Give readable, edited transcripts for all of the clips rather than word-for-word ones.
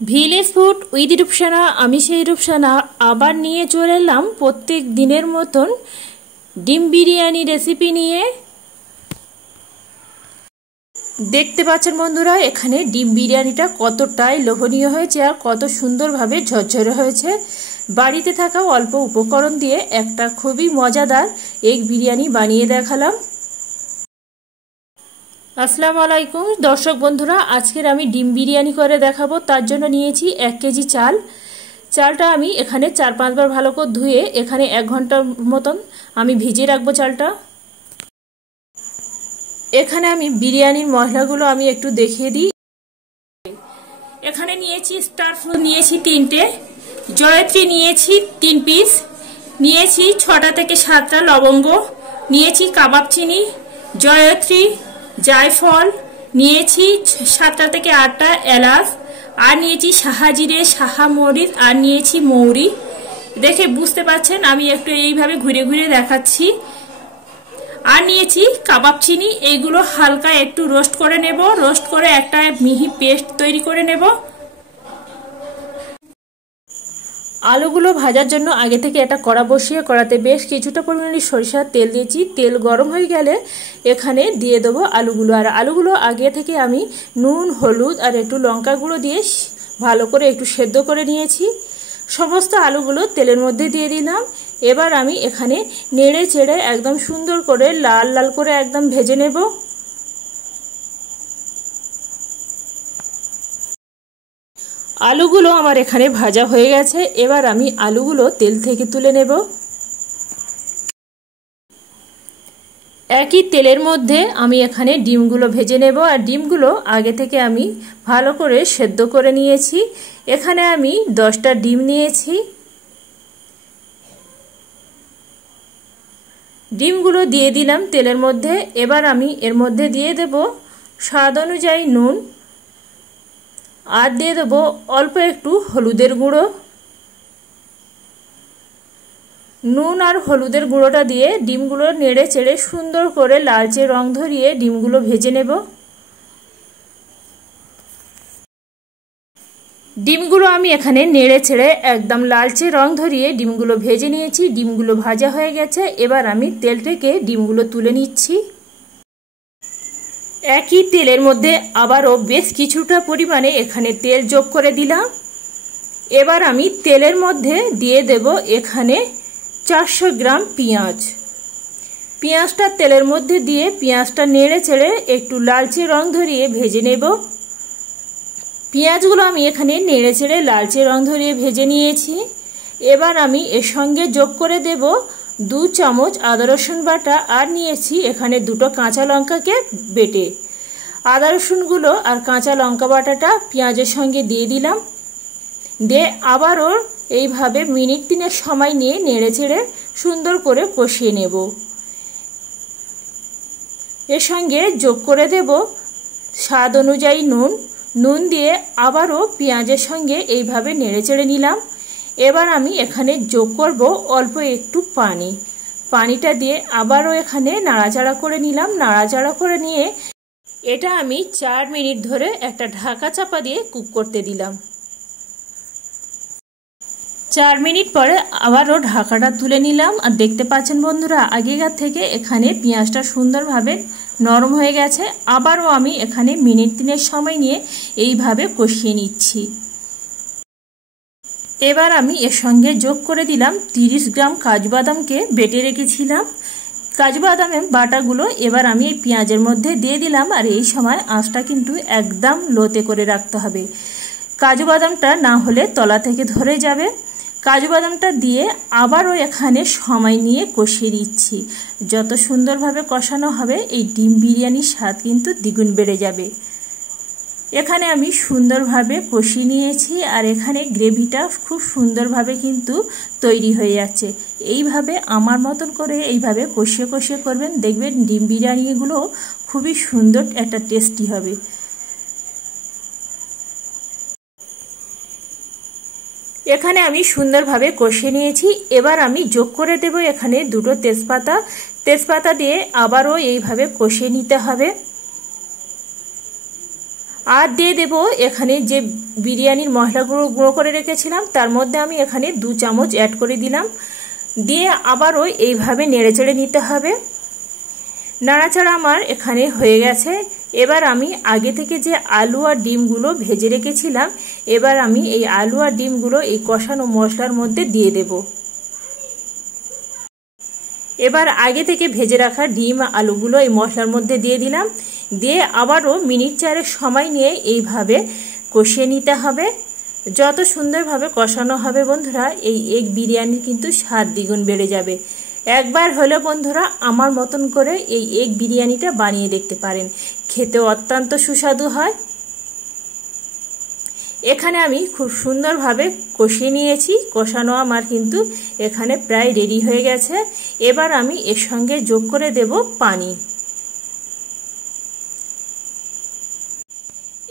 Village food with Rupsana. আমি সেই রূপসানা আবার নিয়ে চলে এলাম প্রত্যেক দিনের মতন ডিম বিরিয়ানি রেসিপি নিয়ে। দেখতে পাচ্ছেন বন্ধুরা, এখানে ডিম বিরিয়ানিটা কতটাই লোভনীয় হয়েছে আর কত সুন্দরভাবে ঝরঝরে হয়েছে। বাড়িতে থাকা অল্প উপকরণ দিয়ে একটা খুবই মজাদার এগ বিরিয়ানি বানিয়ে দেখালাম। আসসালামু আলাইকুম দর্শক বন্ধুরা, আজকের আমি ডিম বিরিয়ানি করে দেখাবো। তার জন্য নিয়েছি 1 কেজি চাল। চালটা আমি এখানে 4-5 বার ভালো করে ধুয়ে এখানে 1 ঘন্টার মতন আমি ভিজিয়ে রাখবো চালটা। এখানে আমি বিরিয়ানির মশলাগুলো আমি একটু দেখিয়ে দিই। এখানে নিয়েছি স্টার ফ্রুট নিয়েছি 3টে, জয়ত্রী নিয়েছি 3 পিস, নিয়েছি 6টা থেকে 7টা লবঙ্গ, নিয়েছি কাবাব চিনি, জয়ত্রী, জায়ফল, নিয়েছি 7টা থেকে 8টা এলাচ, আর নিয়েছি সাহাজিরে, সাহা মরিচ, আর নিয়েছি মৌরি। দেখে বুঝতে পারছেন আমি একটু এইভাবে ঘুরে ঘুরে দেখাচ্ছি। আর নিয়েছি কাবাব চিনি। এইগুলো হালকা একটু রোস্ট করে নেব, রোস্ট করে একটা মিহি পেস্ট তৈরি করে নেব। আলুগুলো ভাজার জন্য আগে থেকে একটা কড়া বসিয়ে কড়াতে বেশ কিছুটা পরিমাণে সরিষার তেল দিয়েছি। তেল গরম হয়ে গেলে এখানে দিয়ে দেবো আলুগুলো। আর আলুগুলো আগে থেকে আমি নুন, হলুদ আর একটু লঙ্কা গুঁড়ো দিয়ে ভালো করে একটু সেদ্ধ করে নিয়েছি। সমস্ত আলুগুলো তেলের মধ্যে দিয়ে দিলাম। এবার আমি এখানে নেড়ে চেড়ে একদম সুন্দর করে লাল লাল করে একদম ভেজে নেব। আলুগুলো আমার এখানে ভাজা হয়ে গেছে। এবার আমি আলুগুলো তেল থেকে তুলে নেব। একই তেলের মধ্যে আমি এখানে ডিমগুলো ভেজে নেব। আর ডিমগুলো আগে থেকে আমি ভালো করে সেদ্ধ করে নিয়েছি। এখানে আমি 10টা ডিম নিয়েছি। ডিমগুলো দিয়ে দিলাম তেলের মধ্যে। এবার আমি এর মধ্যে দিয়ে দেব স্বাদ অনুযায়ী নুন, আর দিয়ে দেবো অল্প একটু হলুদের গুঁড়ো। নুন আর হলুদের গুঁড়োটা দিয়ে ডিমগুলো নেড়ে চেড়ে সুন্দর করে লালচে রং ধরিয়ে ডিমগুলো ভেজে নেব। ডিমগুলো আমি এখানে নেড়ে ছেড়ে একদম লালচে রং ধরিয়ে ডিমগুলো ভেজে নিয়েছি। ডিমগুলো ভাজা হয়ে গেছে। এবার আমি তেল থেকে ডিমগুলো তুলে নিচ্ছি। একই তেলের মধ্যে আবারও বেশ কিছুটা পরিমাণে এখানে তেল যোগ করে দিলাম। এবার আমি তেলের মধ্যে দিয়ে দেব এখানে 400 গ্রাম পেঁয়াজ। পেঁয়াজটা তেলের মধ্যে দিয়ে পেঁয়াজটা নেড়ে চেড়ে একটু লালচে রং ধরিয়ে ভেজে নেব। পেঁয়াজগুলো আমি এখানে নেড়ে চেড়ে লালচে রং ধরিয়ে ভেজে নিয়েছি। এবার আমি এর সঙ্গে যোগ করে দেব 2 চামচ আদা রসুন বাটা, আর নিয়েছি এখানে 2টো কাঁচা লঙ্কাকে বেটে। আদা রসুনগুলো আর কাঁচা লঙ্কা বাটাটা পেঁয়াজের সঙ্গে দিয়ে দিলাম। দিয়ে আবারও এইভাবে মিনিট 3 সময় নিয়ে নেড়ে চেড়ে সুন্দর করে কষিয়ে নেব। এর সঙ্গে যোগ করে দেব স্বাদ অনুযায়ী নুন। নুন দিয়ে আবারও পেঁয়াজের সঙ্গে এইভাবে নেড়ে চেড়ে নিলাম। এবার আমি এখানে যোগ করব অল্প একটু পানি। পানিটা দিয়ে আবারও এখানে নাড়াচাড়া করে নিলাম। নাড়াচাড়া করে নিয়ে এটা আমি 4 মিনিট ধরে একটা ঢাকা চাপা দিয়ে কুক করতে দিলাম। 4 মিনিট পরে আবারও ঢাকাটা তুলে নিলাম। আর দেখতে পাচ্ছেন বন্ধুরা, আগেকার থেকে এখানে পেঁয়াজটা সুন্দরভাবে নরম হয়ে গেছে। আবারও আমি এখানে মিনিট 3 সময় নিয়ে এইভাবে কষিয়ে নিচ্ছি। এবার আমি এর সঙ্গে যোগ করে দিলাম 30 গ্রাম কাজু বাদামকে বেটে রেখেছিলাম। কাজু বাদামের বাটাগুলো এবার আমি এই পেঁয়াজের মধ্যে দিয়ে দিলাম। আর এই সময় আঁচটা কিন্তু একদম লোতে করে রাখতে হবে। কাজু বাদামটা না হলে তলা থেকে ধরে যাবে। কাজু বাদামটা দিয়ে আবারও এখানে সময় নিয়ে কষিয়ে দিচ্ছি। যত সুন্দরভাবে কষানো হবে এই ডিম বিরিয়ানির স্বাদ কিন্তু দ্বিগুণ বেড়ে যাবে। এখানে আমি সুন্দরভাবে কষিয়ে নিয়েছি। আর এখানে গ্রেভিটা খুব সুন্দরভাবে কিন্তু তৈরি হয়ে যাচ্ছে। এইভাবে আমার মতন করে এইভাবে কষিয়ে কষিয়ে করবেন, দেখবেন ডিম বিরিয়ানিগুলো খুবই সুন্দর একটা টেস্টি হবে। এখানে আমি সুন্দরভাবে কষিয়ে নিয়েছি। এবার আমি যোগ করে দেব এখানে 2টো তেজপাতা। তেজপাতা দিয়ে আবারও এইভাবে কষিয়ে নিতে হবে। আর দিয়ে দেব এখানে যে বিরিয়ানির মশলাগুলো গুঁড়ো করে রেখেছিলাম, তার মধ্যে আমি এখানে 2 চামচ অ্যাড করে দিলাম। দিয়ে আবারও এইভাবে নেড়েচেড়ে নিতে হবে। নাড়াচাড়া আমার এখানে হয়ে গেছে। এবার আমি আগে থেকে যে আলু আর ডিমগুলো ভেজে রেখেছিলাম, এবার আমি এই আলু আর ডিমগুলো এই কষানো মশলার মধ্যে দিয়ে দেব। এবার আগে থেকে ভেজে রাখা ডিম আলুগুলো এই মশলার মধ্যে দিয়ে দিলাম। দিয়ে আবারও মিনিট 4 সময় নিয়ে এইভাবে কষিয়ে নিতে হবে। যত সুন্দরভাবে কষানো হবে বন্ধুরা, এই এগ বিরিয়ানি কিন্তু স্বাদ দ্বিগুণ বেড়ে যাবে। একবার হলে বন্ধুরা আমার মতন করে এই এগ বিরিয়ানিটা বানিয়ে দেখতে পারেন, খেতে অত্যন্ত সুস্বাদু হয়। এখানে আমি খুব সুন্দরভাবে কষিয়ে নিয়েছি। কষানো আমার কিন্তু এখানে প্রায় রেডি হয়ে গেছে। এবার আমি এর সঙ্গে যোগ করে দেব পানি।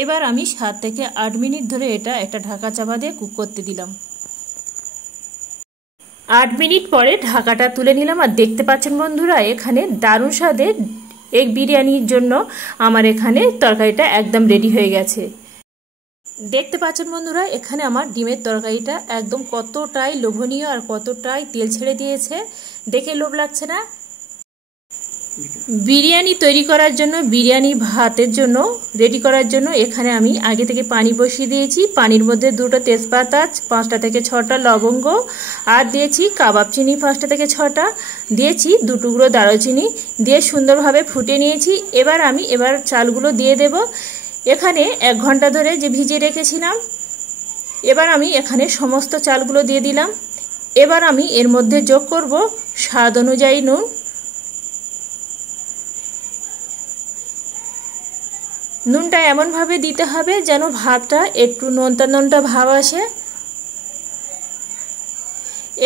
এবার আমি 7 থেকে 8 মিনিট ধরে এটা একটা ঢাকা চাপা দিয়ে কুক করতে দিলাম। 8 মিনিট পরে ঢাকাটা তুলে নিলাম। আর দেখতে পাচ্ছেন বন্ধুরা, এখানে দারুণ স্বাদের এগ বিরিয়ানির জন্য আমার এখানে তরকারিটা একদম রেডি হয়ে গেছে। দেখতে পাচ্ছেন বন্ধুরা, এখানে আমার ডিমের তরকারিটা একদম কতটাই লোভনীয় আর কতটাই তেল ছেড়ে দিয়েছে, দেখে লোভ লাগছে না? বিরিয়ানি তৈরি করার জন্য, বিরিয়ানি ভাতের জন্য রেডি করার জন্য এখানে আমি আগে থেকে পানি বসিয়ে দিয়েছি। পানির মধ্যে 2টা তেজপাতা, 5টা থেকে 6টা লবঙ্গ, আর দিয়েছি কাবাব চিনি 5টা থেকে 6টা, দিয়েছি 2 টুকরো দারুচিনি, দিয়ে সুন্দরভাবে ফুটিয়ে নিয়েছি। এবার আমি চালগুলো দিয়ে দেব। এখানে 1 ঘন্টা ধরে যে ভিজিয়ে রেখেছিলাম, এবার আমি এখানে সমস্ত চালগুলো দিয়ে দিলাম। এবার আমি এর মধ্যে যোগ করব স্বাদ অনুযায়ী নুন। নুনটা এমনভাবে দিতে হবে যেন ভাতটা একটু নোনতা নোনতা ভাব আসে।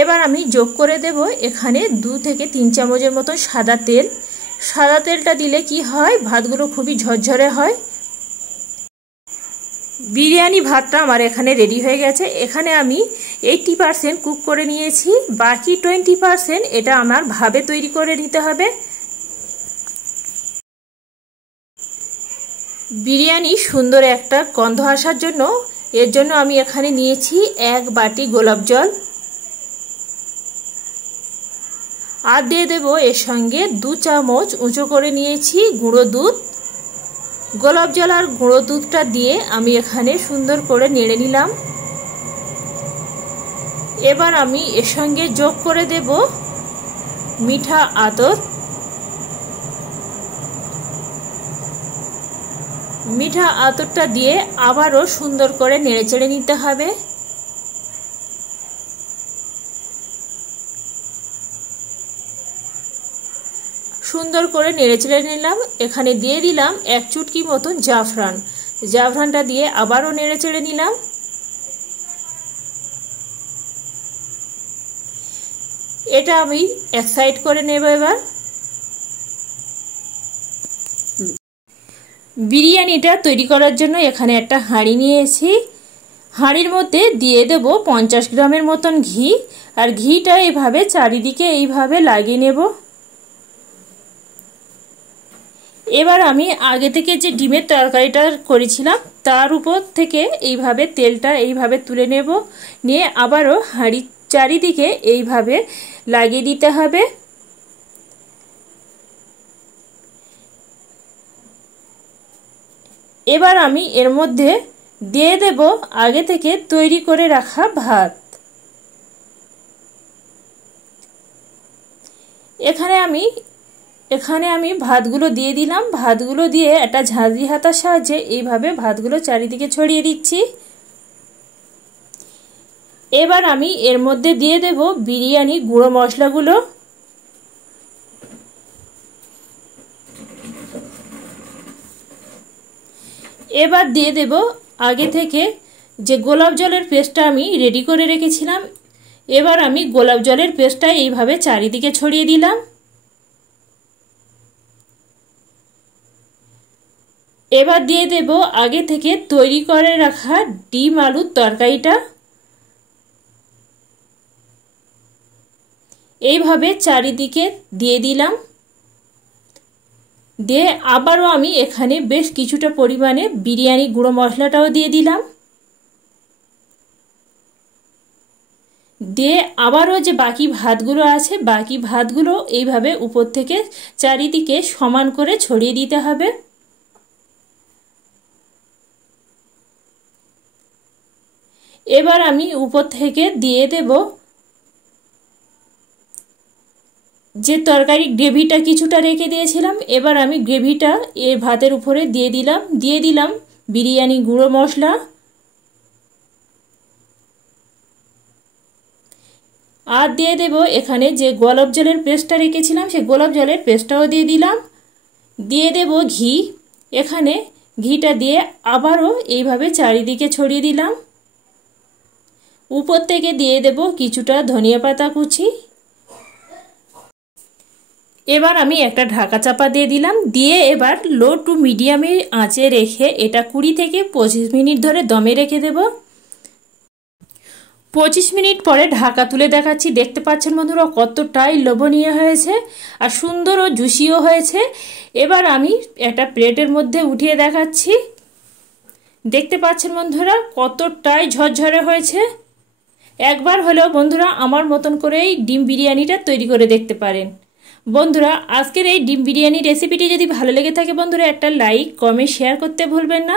এবার আমি যোগ করে দেব এখানে 2 থেকে 3 চামচের মতো সাদা তেল। সাদা তেলটা দিলে কি হয়, ভাতগুলো খুবই ঝরঝরে হয়। বিরিয়ানি ভাতটা আমার এখানে রেডি হয়ে গেছে। এখানে আমি 80% কুক করে নিয়েছি, বাকি 20% এটা আমার ভাবে তৈরি করে নিতে হবে। বিরিয়ানি সুন্দর একটা গন্ধ আসার জন্য এর জন্য আমি এখানে নিয়েছি 1 বাটি গোলাপ জল, আর দিয়ে দেব এর সঙ্গে 2 চামচ উঁচু করে নিয়েছি গুঁড়ো দুধ। গোলাপ জল আর গুঁড়ো দুধটা দিয়ে আমি এখানে সুন্দর করে নেড়ে নিলাম। এবার আমি এর সঙ্গে যোগ করে দেব মিঠা আতর। মিঠা আতরটা দিয়ে আবারও সুন্দর করে নেড়েচেড়ে নিতে হবে। সুন্দর করে নেড়েচেড়ে নিলাম। এখানে দিয়ে দিলাম 1 চুটকি মতন জাফরান। জাফরানটা দিয়ে আবারও নেড়েচেড়ে নিলাম। এটা আমি এক সাইড করে নেব। এবার বিরিয়ানিটা তৈরি করার জন্য এখানে একটা হাঁড়ি নিয়েছি। হাঁড়ির মধ্যে দিয়ে দেব 50 গ্রামের মতন ঘি, আর ঘিটা এইভাবে চারিদিকে এইভাবে লাগিয়ে নেব। এবার আমি আগে থেকে যে ডিমের তরকারিটা করেছিলাম তার উপর থেকে এইভাবে তেলটা এইভাবে তুলে নেব। নিয়ে আবারও হাঁড়ির চারিদিকে এইভাবে লাগিয়ে দিতে হবে। এবার আমি এর মধ্যে দিয়ে দেব আগে থেকে তৈরি করে রাখা ভাত। এখানে আমি ভাতগুলো দিয়ে দিলাম। ভাতগুলো দিয়ে একটা ঝাঁঝরি হাতার সাহায্যে এইভাবে ভাতগুলো চারিদিকে ছড়িয়ে দিচ্ছি। এবার আমি এর মধ্যে দিয়ে দেব বিরিয়ানি গুঁড়ো মশলাগুলো। এবার দিয়ে দেব আগে থেকে যে গোলাপ জলের পেস্টটা আমি রেডি করে রেখেছিলাম। এবার আমি গোলাপ জলের পেস্টটা এইভাবে চারিদিকে ছড়িয়ে দিলাম। এবার দিয়ে দেব আগে থেকে তৈরি করে রাখা ডিম আলুর তরকারিটা। এইভাবে চারিদিকে দিয়ে দিলাম। দিয়ে আবারও আমি এখানে বেশ কিছুটা পরিমাণে বিরিয়ানি গুঁড়ো মশলাটাও দিয়ে দিলাম। দিয়ে আবারও যে বাকি ভাতগুলো আছে বাকি ভাতগুলো এইভাবে উপর থেকে চারিদিকে সমান করে ছড়িয়ে দিতে হবে। এবার আমি উপর থেকে দিয়ে দেব যে তরকারি গ্রেভিটা কিছুটা রেখে দিয়েছিলাম। এবার আমি গ্রেভিটা এই ভাতের উপরে দিয়ে দিলাম বিরিয়ানি গুঁড়ো মশলা, আর দিয়ে দেব এখানে যে গোলাপ জলের পেস্টটা রেখেছিলাম সেই গোলাপ জলের পেস্টটাও দিয়ে দিলাম। দিয়ে দেব ঘি, এখানে ঘিটা দিয়ে আবারও এইভাবে চারিদিকে ছড়িয়ে দিলাম। উপর থেকে দিয়ে দেব কিছুটা ধনিয়া পাতা কুচি। এবার আমি একটা ঢাকা চাপা দিয়ে দিলাম। দিয়ে এবার লো টু মিডিয়ামে আঁচে রেখে এটা 20 থেকে 25 মিনিট ধরে দমে রেখে দেব। 25 মিনিট পরে ঢাকা তুলে দেখাচ্ছি। দেখতে পাচ্ছেন বন্ধুরা কতটাই লোভনীয় হয়েছে আর সুন্দর ও জুসিও হয়েছে। এবার আমি একটা প্লেটের মধ্যে উঠিয়ে দেখাচ্ছি। দেখতে পাচ্ছেন বন্ধুরা কতটাই ঝরঝরে হয়েছে। একবার হলেও বন্ধুরা আমার মতন করে এই ডিম বিরিয়ানিটা তৈরি করে দেখতে পারেন। বন্ধুরা আজকের এই ডিম বিরিয়ানি রেসিপিটি যদি ভালো লেগে থাকে বন্ধুরা একটা লাইক কমেন্ট শেয়ার করতে ভুলবেন না।